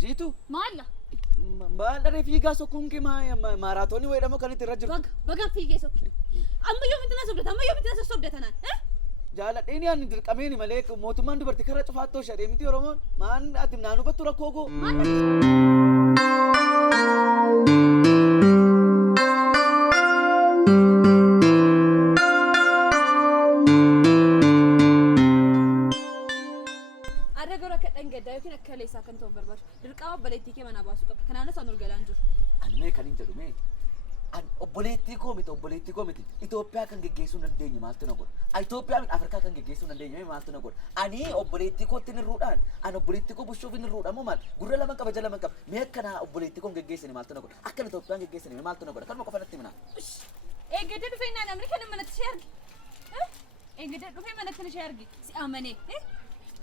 Jiitu Maalla. maal dharee fiigaa sokkuun kee maaraatoonii wayiidhamoo kan itti irra jiru. Bagaan fiigee sokki. Amma yoo miti na sobdata amma yoo miti na sobdatanaan. Jaaladheen yaan dirqameeni malee mootummaan dubartii karra cufaattoo shadhee miti Oromoon maan ati naannoo battu rakkoo goo. Yookiin akka leessaa kan ta'u barbaadu. Dirqama obboleettii kee manaa baasuu qabda. Kanaanis an ol galaan jiru. Ani mee kan hin jedhu mee obboleettii koo miti Itoophiyaa kan geggeessuu hin dandeenye maaltu na godha. Itoophiyaa miti Afrikaa kan geggeessuu hin dandeenye maaltu na godha. Ani obboleettii kootti hin ruudhaan ani obboleettii koo bushuuf hin ruudhamoo maal gurra lama qaba jala lama qaba. Mee akkana obboleettii koo geggeessanii maaltu na godha. Akka Itoophiyaan geggeessanii maaltu na godha. Kanuma qofa natti himna. Eeggatee dhufee naan namni kan manatti ishee argi. Eeggatee dhufee manatti ishee argi. Si amanee.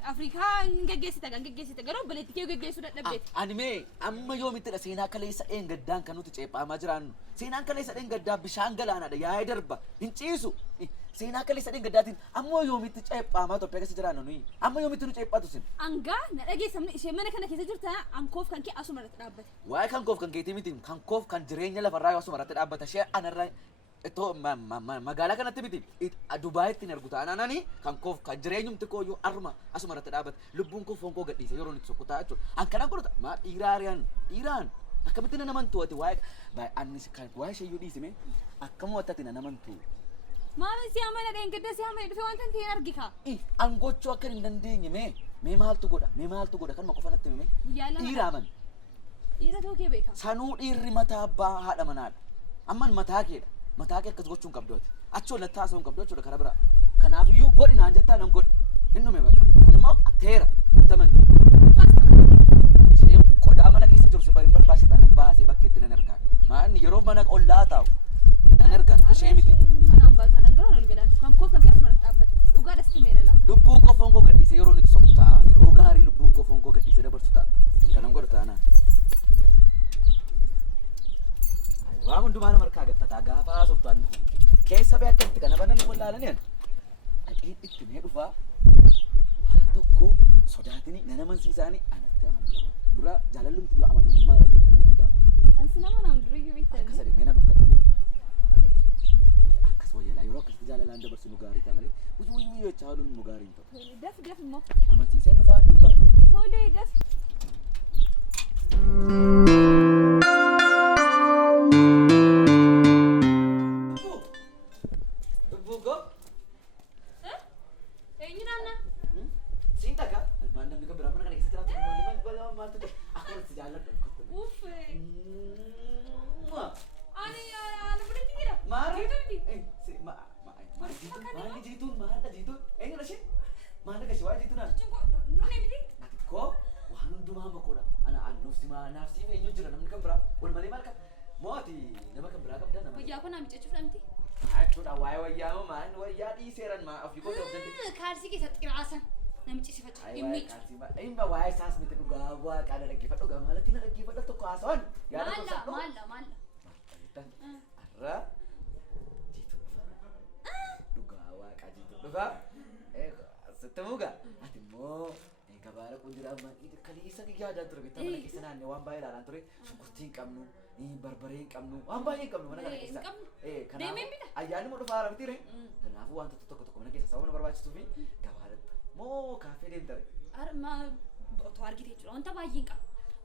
Afrikaa geggeessita kan geggeessita garuu obboleettii kee geggeessuu dadhabdeetti. Ani mee amma yoomittidha seenaa kaleessa dheengaddaan kan nuti ceephamaa jiraannu. Seenaan kaleessa dheengaddaa bishaan galaanaadha yaa'ee darba hin ciisu. Seenaa kaleessa dheengaddaatiin ammoo yoomitti ceephamaa Itoophiyaa keessa jiraannu nuyi. Amma yoomitti nu ceephatu sin. Angaa na dhageessamni ishee mana kana keessa jirta ankoof kan kee asuma irratti dhaabbate. Waa'ee kan koof kan keetii miti kan koof kan jireenya lafarraa asuma irratti dhaabbata ishee anarraa Itu magaalaa kanatti miti Dubaayitti hin argu taanaani kan koof kan jireenyumti koo yoo arma asuma irratti dhaabbate lubbuun koo foon koo gadhiise yeroo itti sokkutaa jechuudha. An kanaan godhata maa dhiiraan akkamitti na namantu ati waa'ee annis kan waa'ee isheeyyuu dhiisime akkamuu attati na namantu. Maami si amana dheengadda si amana dhufee wanta hin argi kaa. An gochuu akka hin dandeenye mee maaltu godha kanuma qofa natti hime dhiiraaman. Dhiira ta'uu kee beeka. Sanuu dhiirri mataa abbaa haadha manaadha. Amman mataa keedha. Mataa kee akkas gochuun qabdooti. Achoo lattaa haasa'uun qabdoo jechuudha karaa biraa. Kanaafiyyuu godhi naan jettaa nan godhi. Hinnume bakka. Kun immoo teera. Nattamani. Ishee qodaa mana keessa jiru si hin barbaachisa nan baasee bakkeetti nan argaan. Maanni yeroo mana ollaa taa'u nan argan ishee miti. Mana ambaataa nan gara ol galaan kan koof kan kee asuma irratti dhaabbate. Dhugaa dhasti meera laa. Lubbuun koo foon koo gadhiise yeroo itti sokku ta'a. Yeroo gaarii lubbuun koo foon koo gadhiise dabarsu ta'a. Kanan godhu taanaan. Waan hundumaa nama harkaa gattataa gaafa haasoftaan keessa bee akkamitti kana bananii wallaalaniin dhaqeen itti mee dhufaa waan tokko sodaatini na namansiisaanii anatti amanu qaba. Dura jaalallumti yoo amanamummaa irratti kana hundaa. Ansi nama nam duriyyuu beektan. Akka sadii meena dhungadhume. Akkas wayyaala yeroo akkasitti jaalalaan dabarsu nu gaarii ta'a malee wuyii jechaa haluun nu gaarii hin ta'u. Daf immoo. Amansiiseen dhufaa hin barate. Tolee daf. Kaarsi keessatti qiraasan namichi si faca'a dhimmi. Dhimma waa'ee isaas miti dhugaa bu'aa qaala dhaggeeffadhu dhugaa maalatti na dhaggeeffadhu tokko haasawaan. Maalla. Arraa jiitu dhufa. Dhugaa waaqaa jiitu dhufa. Sitti mugaa ati immoo gabaara qundiraa man'ii kaleessa yaadaan ture bitaa mana keessa naannee waan baay'ee ilaalaan ture shunkurtii hin qabnu barbaree hin qabnu waan baay'ee hin qabnu mana kana keessa. Kanaafuu ayyaanni moo dhufaa miti ree. Kanaafuu wantoota tokko mana keessa sababa barbaachisuu fi gabaadha moo kaafee deemtare. Otoo argite jechuudha wanta baay'ee hin qaba.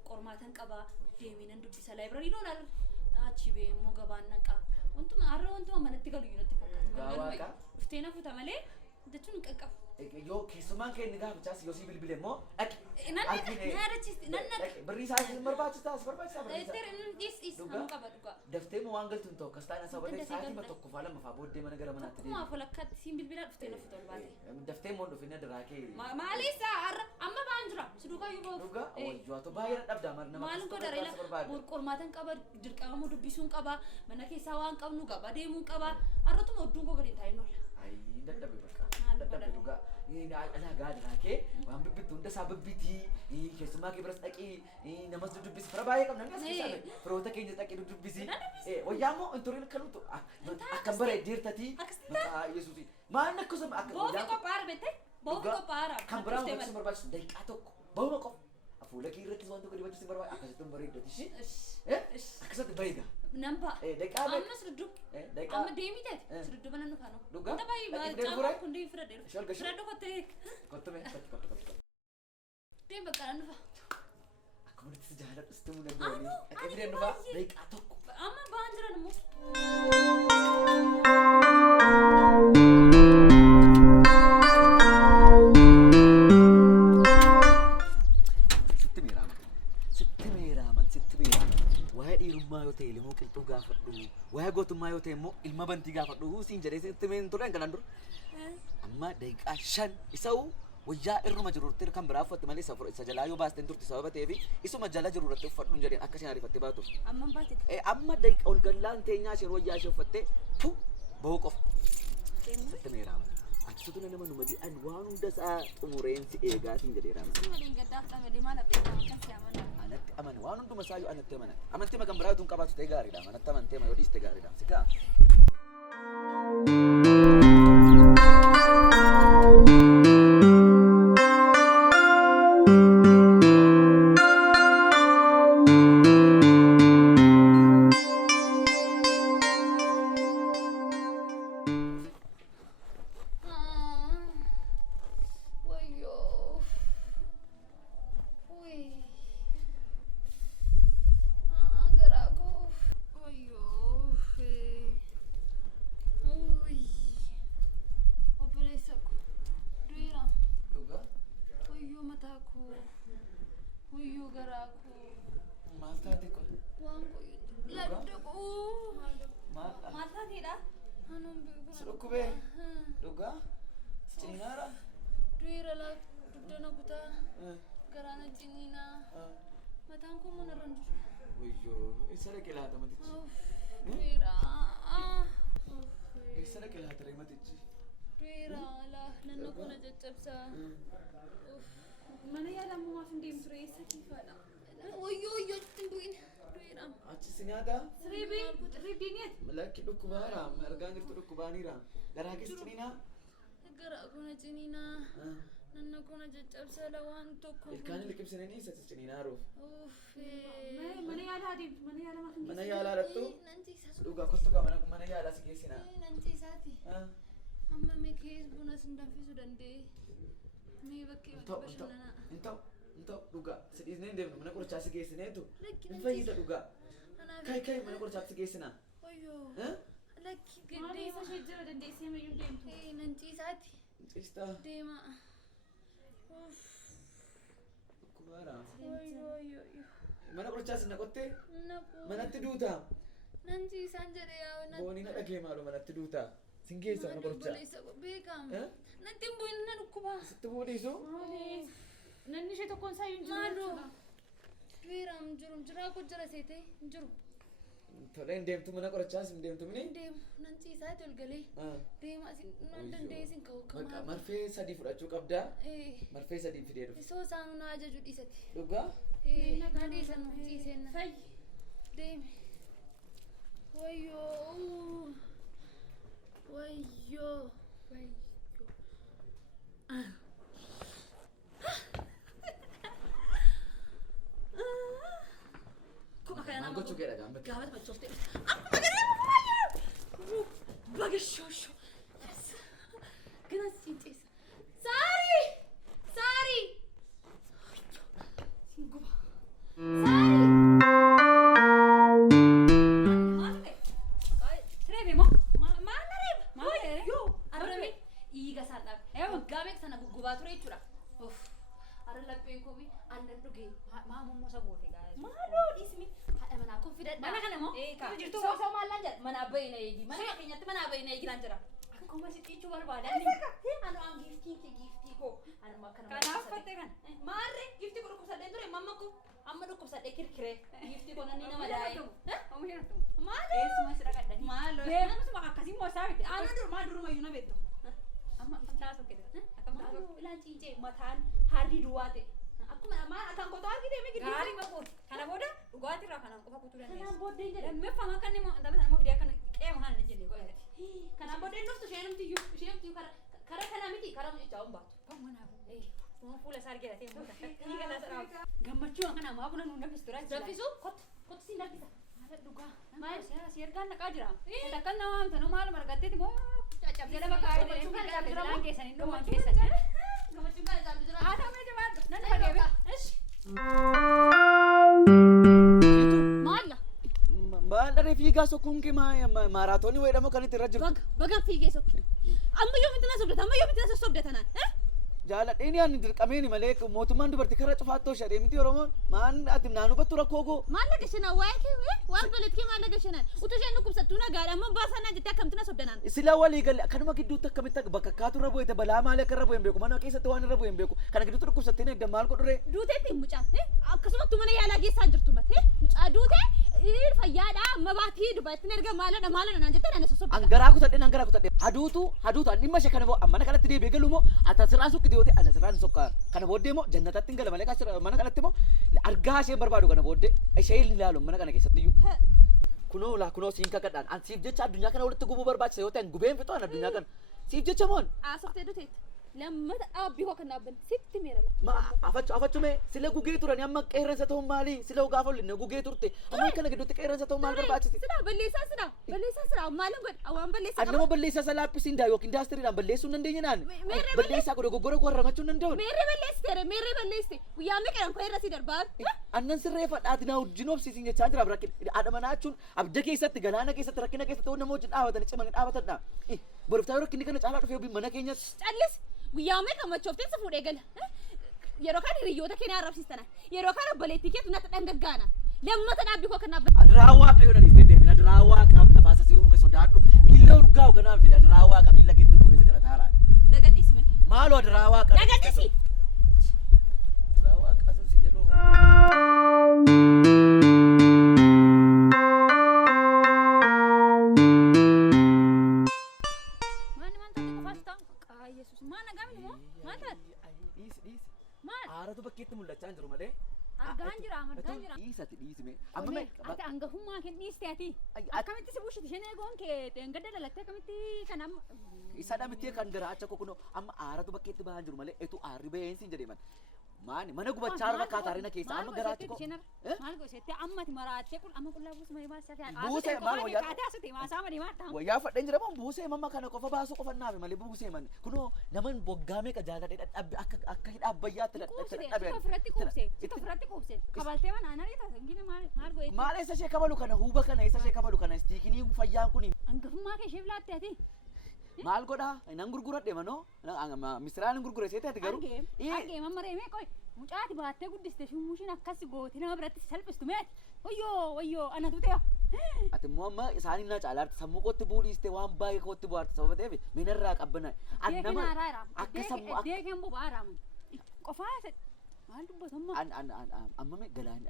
Qormaatan qaba deemee nan dubbisa laayibrariin oolan achi bee immoo gabaan naqa wantuma manatti galu natti fakkaata. Dhuftee na futa malee jechuun hin qaqqabu. Yoo keessummaan kee inni gaafachaas yoo si bilbile immoo dhaqi. Nan birrii isaa hin barbaachisaa birrii isaa. Daftee moo waan galtu hin ta'u akkas taa'an sababa sa'aatii tokko faa lama faa booddee mana gara manaatti deemu. Akkuma falakkaatti siin bilbilaa dhuftee na futa ol baate. Daftee moo dhufee na daraa kee. Maalisa amma baan jira si dhugaa yoo ba'u. Dhugaa wayyoo baay'ee dhabdaa nama. Maalin godha reela qormaatan qaba dirqama dubbisuun qaba mana keessaa waan qabnu gaba deemuun qaba har'atuma odduun koo gadi taa'in oola. Ayi dadhabe bakka. Dadhabe dhugaa. Ala gaadhaa kee waan bibbittu hunda isaa bibbitii keessumaa kee biras dhaqii namas dubbisi fira baay'ee qabna namni as keessaa firoota keenya dhaqee dubbisi wayyaa immoo hin turin kan nutu akka bare deertatii maqaa Yesuusi maan akkasuma akka boofi qophaara beekte boofi qophaara kan biraa wanti barbaachisu daqiiqaa tokko bauma qofa Fuula kee irratti waan tokko dibachuu si barbaada akkasitti bareeddati shi. Ish. Akkasitti bareeda. Namba. Daqiiqaa Amma sirdu. Amma deemii ta'e sirdu bana nu faana. Dhugaa? Wanta baay'ee caamaa kun deemii fudhadheeru. Fudhadhu kottee. Kottume. Deem bakka nu fa'a. Akkuma nuti jaaladhu sitti mun danda'anii. Akka fideen dhufaa daqiiqaa tokko. Amma ba'aan jiran immoo. Waa'ee gootummaa yoo ta'e immoo ilma bantii gaafadhu siin jedhee sitti meen tureen kanan dura. Amma daqiiqaa 5 isa'u wayyaa irruma jirutti kan biraa uffatte malee isa jalaa yoo baasteen turti sababa ta'eef isuma jala jiru irratti uffadhu hin jedheen akka isheen ariifattee baatu. Amma baate. Amma daqiiqaa ol gallaan teenyaa isheen wayyaa ishee uffattee tu ba'uu qofa. Sitti meeraama. Ati sutu nama numa di'an waan hunda isaa xumureen si eegaa siin jedheera. Waliin gaddaaf dhamadee maal abbeekaa akkasii amana. Anatti amana waan hunduma isaa yoo anatti amana. Amantii makan biraa utuun qabaatu ta'e gaariidha. Amanatti amantee ma yoo dhiiste gaariidha. Si gaa. Mana yaala ammumaaf hin deemtu reessa kiifaadha. Oyyoo ittiin du'in. Achi si nyaata? Sirriibdiinyeet. Lakki dhukkubaara. Argaan jirtu dhukkubaaniira. Garaa keessa ciniinaa? Garaa kuna ciniinaa. Nanna kuna caccabsala waan tokko. Ilkaan liqimsinanii isa ciniinaa roof. Mana yaalaa deemtu. Mana yaalaa maaf hin Mana yaalaa dhattu? Dhugaa kottu mana yaalaa si geessinaa. Nanciisaati. Amma meekees buna sin danfisuu danda'e. Mee bakkee bashannanaa. Inta'u dhugaa si dhiisnee hin deemnu mana qorichaa si geessineetu. Hin fayyisa dhugaa. Kai mana qorichaa si geessinaa. Oyyoo. Lakki gaddeema. Maal isa ishee jira dandeessee mayyuu deemtu. Nanciisaati. Ciistaa. Deema. Dhukkubaara. Oyyoo. Mana qorichaa si naqottee? Naqu. Manatti duutaa? Nanciisaan jedhee yaa. Boonii na dhagee maaloo manatti duutaa? Sin geessa mana qorichaa? Beekama. Natti hin bu'in na dhukkuba. Sitti buudhiisu? Nanni ishee tokkoon isaa hin jiru. Maaloo? Du'eeraam jiraa kun jira seetee hin jiru. Tolee hin deemtu mana qorichaas hin deemtu mini? Hin deemu. Nanci isaati ol galee. Deema nan danda'ee sin ka'u qamaa. Marfee 3 fudhachuu qabdaa? Marfee 3 fidee dhufu. Isoo isaan na ajaju dhiisati. Dhugaa? Nadii san ciiseen na. Fayyi. Deeme. Wayyoo. Maal gochuu keedha gaambatti? Gaafata machoofte. Amma gadi bagashosho. Gana siin ciisa. Saari. Siin guba. Saari. Reebe moo? Maal na reeba? Maal reebe? Yoo. Arrabee. Iiga isaan dhabe. Waggaa sana guggubaa ture jechuudha. Arra lapheen koobii aannan dhugee. Maa mummusa goote gaa'e. Maaloo dhiismi. Haadha manaa kun fidadha. Mana kana moo? Kan jirtu osoo maallaan jedha. Mana abbayii na eegi. Mana keenyatti mana abbayii na eeginaan jira. Akkuma si xiichuu barbaada. Anu aan giftii koo. Anu akkana. Kanaaf fatte kan. Maarree giftii koo dhukkubsadhee ture mamma koo. Amma dhukkubsadhee kirkiree. Giftii koo namni nama daa'e. Maaloo? Eessuma si dhaqadhani. Maaloo? Beekumsuma akkasii moo isaa bitte. Maal durumayyuu na beektu. Amma taasoo kedha. Akkam taasoo. Ilaan cincee mataan harrii duwwaa ta'e. Akkuma maal akan kotoo argite mee gidduu. Gaarii baquun. Kana booda dhugaatii irraa kanaan qofa kutuu dandeessu. Kanaan booddee jedhe. Lammeeffama kan nama fidee akkana qeema kana jennee godhate. Kanaan booddee dhuftu ishee namtiyyuu kara kana miti kara mucichaa hin baatu. Kan manaa Akkuma fuula isaa argina ta'e muuta. Dhiiga laasa dhaabaa. Gammachuu kana maa kuna nuun nafis tura. Danfisu kottu siin danfisa. Maal dhugaa. Maal si ergaan naqaa jira. Takkan nama amtanu maal margatteeti moo caccabdee lama kaayee gammachuu kana caallu jira moo keessanii dhumaan keessanii. Gammachuu kana caallu jira. Haa ta'u mee jabaadhu. Nan fageeme. Ishi. Maalla. Maal dharee fiigaa sokkuun kee maaraatoonii wayiidhamoo kan itti irra jiru. Bagaan fiigee sokkee. Amma yoo mitina sobdata amma yoo mitina sobdatanaan. Jaaladheen yaadni dirqameen malee mootummaan dubartii karaa cufaattoo shadhee miti Oromoon maan ati naannoo battu rakkoo goo. Maal lagashanaa waa'ee kee waan baladkee maal lagashanaa utuu isheen dhukkubsattuu nagaadha amma baasanaa jettee akkamtina sobdanaan. Sila walii galee akkanuma gidduutti akkamitti bakka kaatu irra bu'eete balaa maalii akka irra bu'e hin beeku mana keessatti waan irra bu'e hin beeku kana gidduutti dhukkubsattee eegdan maal godhure. Duuteetti mucaa akkasumatti mana yaalaa geessaa jirtu mate mucaa duutee fayyaadha amma baatii dubartiin erga maaladha naan jettee naan sosobda. Angaraa kutadhee haduutu dhimma ishee kana mana kanatti deebi'ee galu moo ata siraan sukki dhiyoote ana siraan sokkaa kana booddee moo jannatatti hin gala malee mana kanatti moo argaa ishee barbaadu kana booddee ishee ilaalu mana kana keessatti iyyuu. Kunoo siin kakadhaan an siif jecha addunyaa kana walitti gubuu barbaachisa yoo ta'an gubeen fixoo an addunyaa kana siif jecha moon. Asoftee duteetti. Lammata dhaabbii hoo kan dhaabban sitti meerala. Afachume sila gugee turani amma qeerransa ta'uun maali sila ugaa folle gugee turte amma kana gidduutti qeerransa ta'uun maal barbaachise. Sida balleessaa maalin godha awwaan balleessaa. Annama balleessaa sa laappisiin daa yookiin daastiriidhaan balleessuu hin dandeenye naan. Balleessaa godhe goggora koo harramachuu hin danda'u. Meerree balleessite guyyaa meeqadhaan koo irra si darbaa. Annan sirree fadhaati naa wajjin obsiisin jechaa jira rakkina haadha manaa jechuun abda keessatti galaana keessatti rakkina keessatti waan nama wajjin dhaabatanii cimanii dhaabatadha. Boroftaa yeroo rakkinni kana caalaa dhufee mana keenyatti. Callis guyyaa meeqa machoofteen si fuudhee gala. Yeroo kan hiriyoota keenya arrabsiistana yeroo kan obboleettii keetu natti dhangaggaana. Lammata dhaabbii koo kan dhaabban. Adiraa waaqa yoo dhaniif deemin adiraa waaqa lafaa sasii uume sodaadhu miila urgaa hoganaaf jedhe adiraa waaqa miila keetti kuufeessa kana taaraa. Nagadhiisme. Maaloo adiraa waaqa. Nagadhiisi. Adiraa waaqa sun siin jedhu. Aaratu bakkeetti mul'achaa hin jiru malee. Argaan jira. Dhiisati dhiisime. Amma mee ati hangafummaa kee dhiiste ati. Akkamitti si buushiti isheen eegoon kee gadda dhalattee akkamitti kan amma. Isa dhamitee kan garaacha koo kunoo amma aaratu bakkeetti bahaa jiru malee etu aarri baheensi hin jedheeman. Maani mana gubachaa irra kaataarina keessa amma garaacha koo. Maal goseetti ammati maraattee kun amma qullaa buusuma himaa isaa ta'an. Buusee maal wayyaa. Kaataa asute maasaa mali maa ta'an. Wayyaa fadheen jira moo buusee mamma kana qofa baasuu qofa naafe malee buusee man kunoo naman boggaamee qajaaladhee dhadhabbe akka hidha abbayyaatti dhadhabee. Ofirratti quubsee kabaltee mana aanaa taate ingini maal go'ee. Maal eessa ishee kabalu kana huuba kana eessa ishee kabalu kana istiikinii fayyaan kuni. Hangafummaa kee ishee bilaatte ati. Maal godhaa nan gurguradhe manoo misiraan hin gurgure seete ati garuu. Argee mammareemee qoy mucaati baattee guddiste shummuushiin akkasi gooti nama biratti salphistu meeti. Wayyoo anatu ta'e. Ati immoo amma isaanii na caalaarti sammuu kootti buudhiiste waan baay'ee kootti bu'aarti sababa ta'eef minarraa qabbana. Annama akka sammuu akka. Deekeen boba'aa raaman. Qofaa maal dubbatamma. Amma mee galaan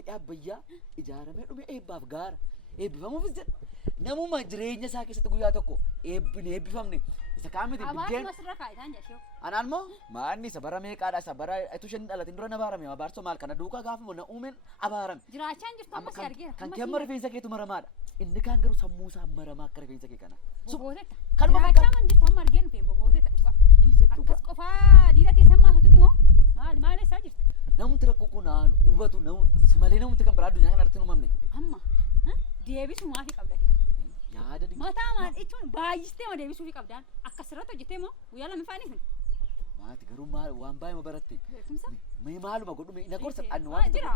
hidha abbayyaa ijaaramee dhume eebbaaf gaara. Eebbifamuufis jedha. Namuma jireenya isaa keessatti guyyaa tokko eebbifamne isa kaamiti biggeen. Masirra kaa'itaan jechuu. Anaan moo maanni isa bara meeqaadha isa bara etu shan dhalatin dura na baarame abaarso maal kana duukaa gaafa na uumeen abaarame. Jiraachaan jirtu amma si argeera. Kan kee amma rifeensa keetu maramaadha. Inni kaan garuu sammuu isaa maramaa akka rifeensa kee kana. Bobootetta. Jiraachaa man jirtu amma argeen dhufeen bobootetta dhugaa. Akkas qofaa diidatee sammaa sotutti moo maal eessaa jirti? Namni rakkoo kun hubatu malee namni kan biraa addunyaa kana irratti hin uumamne. Amma deebisumaa fi qabdati. Yaada dinqii. Mataa maal jechuun baay'istee ma deebisuu fi qabdaan akkasirratti hojjetee moo guyyaa lammaffaan sun. Maati garuu waan baay'ee ma baratte. Beekumsa. Mee maaluma godhu mee na gorsa annu waan jira.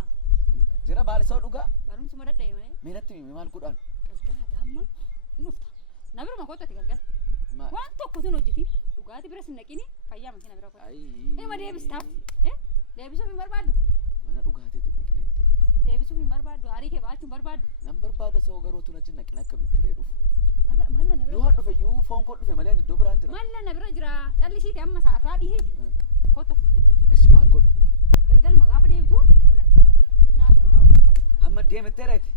Jira maal isa dhugaa. Barumsuma dadhabe malee. Mee natti mee maal godhaan. Galgala gaamma nufta. Na biruma koottati galgala. Waan tokko tun hojjeti dhugaatii bira sin naqini fayyaa mankina bira koottati. Ilma deebistaaf. Deebisuuf hin barbaaddu. Mana dhugaatii tun naqinetti. Deebisuuf hin barbaaddu haarii kee baachuun barbaaddu. Nan barbaada soo garuu tun achi naqina akkamitti ree dhufu. Malla na bira. Yoo dhufe yoo foon koo dhufe malee ani iddoo biraan jira. Malla na bira jira callisiiti amma sa'arraa dhiheeti. Koottaf jenne. Eshi maal godhu. Galgalma gaafa deebitu na bira dhufa. Naaf na waa buufa. Amma deemettee reeti.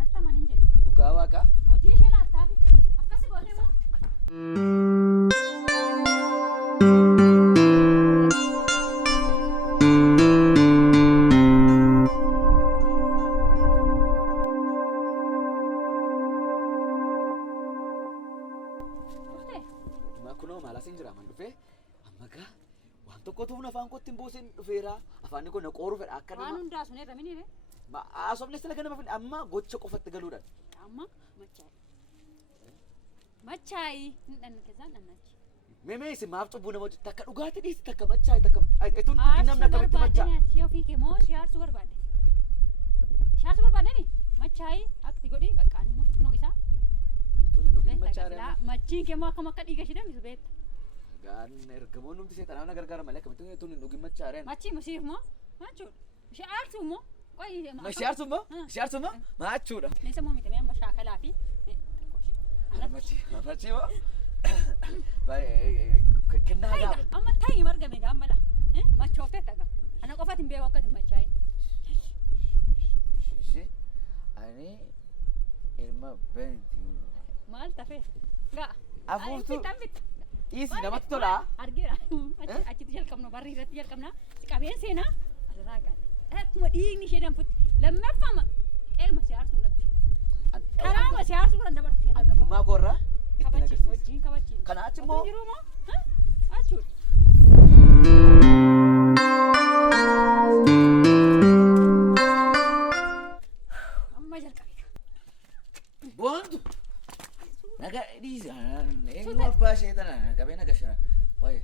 Natta man hin jedhin. Dhugaa waaqa. Hojii ishee laattaafi akkasi gootee moo. Waan tokkotu afaan kootti hin buusin dhufeera. Afaan koo na qooru fedha akka Waan hundaa sun irra minire. Asomnes tala kana mafil amma gocha qofatti galuudhaan. Amma machaai hin keessaan dhannachi. Meme isi maaf cubbuu nama hojjeta akka dhugaatti dhiisi takka machaai takka etun namni akkamitti machaa. Ati ofii kee moo siyaasuu barbaadde? Siyaasuu barbaadde machaai akti godhi bakka ani moo sitti isaa. Etun nugi machaa. Machiin kee moo akkam akka dhiiga shidamisu beekta. Gaan ergamoon numti seetanaa na gargaara malee akkamitti etun nugi machaa reen. Machii musiif moo machuudha. Siyaasuu moo Siyaasuma maachuudha. Nisa moo miti amma shaakalaa fi Machi moo? Kennaa gaafa. Amma taa'ii margame gaamala. Machooftee taga. Ana qofaatti hin beeku akkati machaa'e. Ani ilma beenti. Maal tafee? Gaa. Afuuftu. Dhiisi namatti tolaa. Argeera. Achitti jalqabna barri irratti jalqabna. Qabeen seenaa. Asirraa gaadha. Akkuma dhiigni ishee danfutti lammaffama qeema siyaarsuu natti ishee. Karaama siyaarsuu kan dabartu ishee danfa. Abbummaa koorraa itti Kabachiisa wajjin kabachiisa. Kana achi immoo. Jiruu moo? Achuudha. Amma jalqabe. Boontu. Naga dhiisi. Eenyu abbaa ishee tana qabee naga shana. Waayee.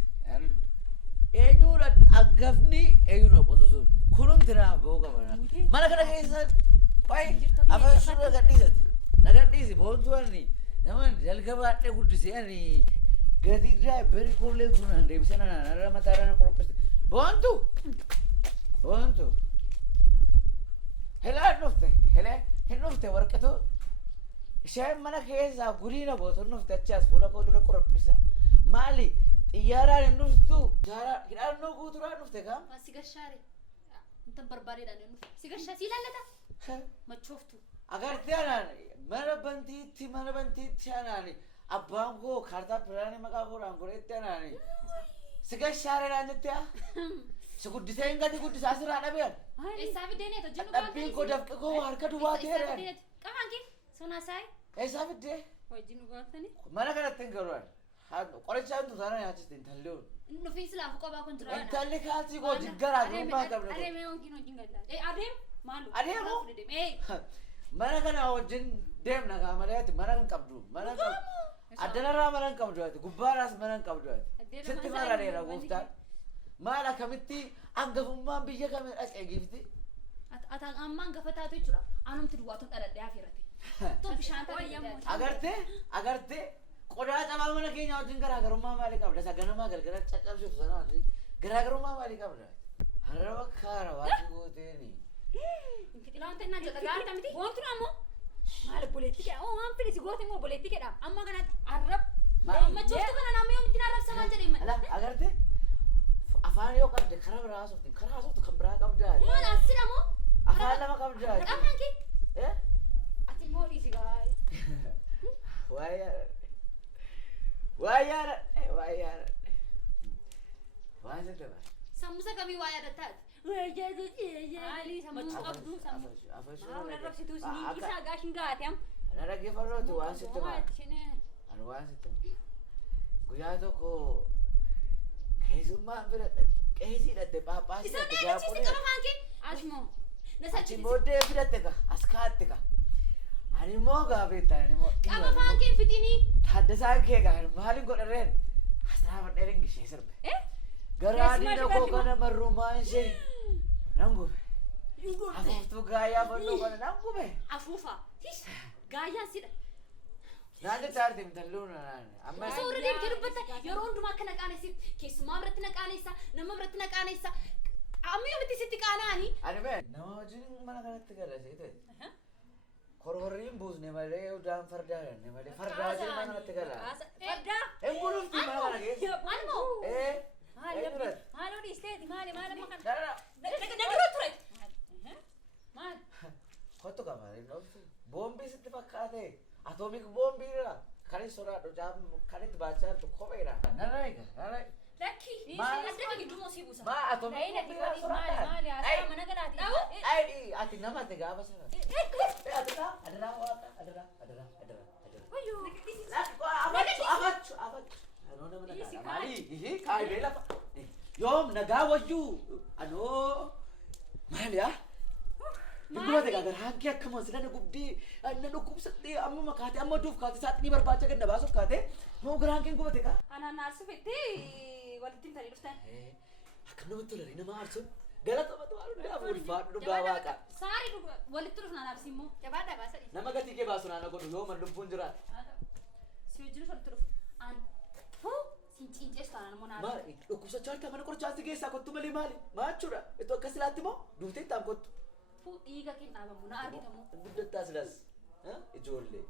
Eenyuudha aggafni eenyuudha qotusuun. Kunumti naa boo qabana. Mana kana keessa waayee afaan suuraa gadhiisati. Na gadhiisi boontu ani nama jalgabaadhee guddisee ani gatiirraa beri koollee tunaan deebisee narra mataadhaa na qorophiste. Boontu. Helaa hin dhufte warqatoo. Isheen mana keessaa guliina gootu dhufte achi as fuula koo dura qorophisa. Maali? Xiyyaaraan hin dhuftu. Hidhannoo guutuudhaan dhufte kaa? Si gashaare. Intan barbaadeedhaan hin dhufte. Si gashaa si ilaallata? Machooftu. Agartee anaan mana bantiitti anaan abbaan koo kaartaa piraanii maqaa koodhaan godhetti anaan si gashaareedhaan jettee si guddisee hin gadi guddisaa asirraa dhabeen. Eessaa fiddeenii hojjennu Dhabbiin koo dafqi koo harka duwwaa ta'eedhaan. Qamaan kee sonaa saayii. Eessaa fiddee? Hojii nu baatanii. Mana kanatti hin garuudhaan. Qorichaan tuutaana nyaachiste intalli oolu. Nufi silaafu qophaa kun jira. Intalli kaalsii koo diggaraa gurmaa qabdu. Adeemee yookiin hojiin gallaa. Adeem maalu? Adeemu? Mana kana wajjin deemna kaa malee ati mana kan qabdu. Mana qabdu. Addanarraa mana kan qabdu ati. Gubbaadhaas mana kan qabdu ati. Sitti maal adeera gooftaan? Maal akkamitti hangafummaan biyya kamii dhaqee gifti? Ati ammaan gafa taatu jechuudha. Anumti duwwaatuun dhaladhee hafeerate. Too bishaan ta'e. Agartee qodaa cabaa mana keenya wajjin garaagarummaa maalii qabda? Isa ganamaa galgala caccabsitu sana wajjin garaagarummaa maalii qabda? Harraba kaara waaqni gooteeni. Laante na jala gaata miti. Wantu namu. Maal boleetti kee? Oh, waan fili si goote immoo boleetti keedha. Amma kana arrab. Amma choftu kana namu yoo miti arrab samaan jedhee mana. Ala agartee afaan yoo qabde karaa biraa haasofti. Karaa haasoftu kan biraa qabdaa. Maal asira moo? Afaan lama qabdaa. Afaan kee? Ati immoo dhiisi gaayee. Waayyaadha. Waan sitti bara. Sammusa kamii waa yaadattaati? Maali sammuu qabdu sammuu. Maal arrabsituu sinii isaa gaashin gaate am. Ana dhaggeeffannooti waan sitti bara. Ani waan sitti bara. Guyyaa tokko keessummaan bira qeesii hidhatte paappaasii hidhatte gaafuree. Isaan qaba faanki? Asmoo. Achi booddee fidatte ka as kaa'atte ka. Ani immoo gaafeetta ani immoo. Qaba faankiin fixinii. Taaddasaan kee gaafan maaliin godharreen? Asaa fadheerin gishee sirbe. Garaadii dhaqoo kana marrumaan ishee nan gube. Afuuftuu gaayyaa fannoo kana nan gube. Afuufa. Gaayyaan sidha. Naanni taarti mitalluun amma. Osoo warra deemtee dubbatta yeroo hundumaa akka naqaaneessitti keessumaa biratti naqaaneessa nama biratti naqaaneessa amma yoo bitti sitti qaanaani. Ani bee nama wajjin mana kanatti galasee ta'e. Kororiin buusne malee udaan fardaa ganne malee fardaa wajjin mana kanatti gala. Fardaa. Hin guluufti mana kana keessa. Anmoo. Maaloo dhiisteeti maali amma kana. Nagiroo ture. Maal? Kottu qabaadhe dhoftu. Boombii sitti fakkaate. Atoomik boombiidha. Kan hin sodaadhu kan itti baachaa jirtu kopheedha. Narra eega. Lakki. Adda kan gidduu moosii buusa. Maa atoomik boombiidha sodaadha. Maali haasaa mana galaati. Ati namatti gaafa sana. Adaraa waaqa. Adaraa. Wayyoo. Afachu. Anoona mana gaadha. Maali? Kaayibee lafa. yoom nagaa wayyuu anoo maali yaa Dubbii gara hanqii akkama silana gubdii na dhukkubsattee amma makaatee amma duuf kaatee saaxinii barbaacha gad na baasuuf kaatee moo gara hanqiin gubate kaa? Anaan aarsuufetti walitti himtanii dhuftan. Akkam namatti tolani nama aarsuun galatoomaa hundaaf ulfaadhu dhugaa waaqa. Saarii walitti dhufnaan aarsi immoo. Jabaadhaa baasadhi. Nama gatii kee baasu naana godhu yoo man lubbuun jiraata. Si wajjin walitti dhufu. An siin ciincees taanaan moo naaf. Maali dhukkubsachaa harkaa mana qorichaatti geessaa kottu malee maali? Maachuudha ittoo akkas ilaatti moo duuftee ittaan kottu. Dhiiga kin dhaabamu na argitamu. Guddattaa silas ijoollee.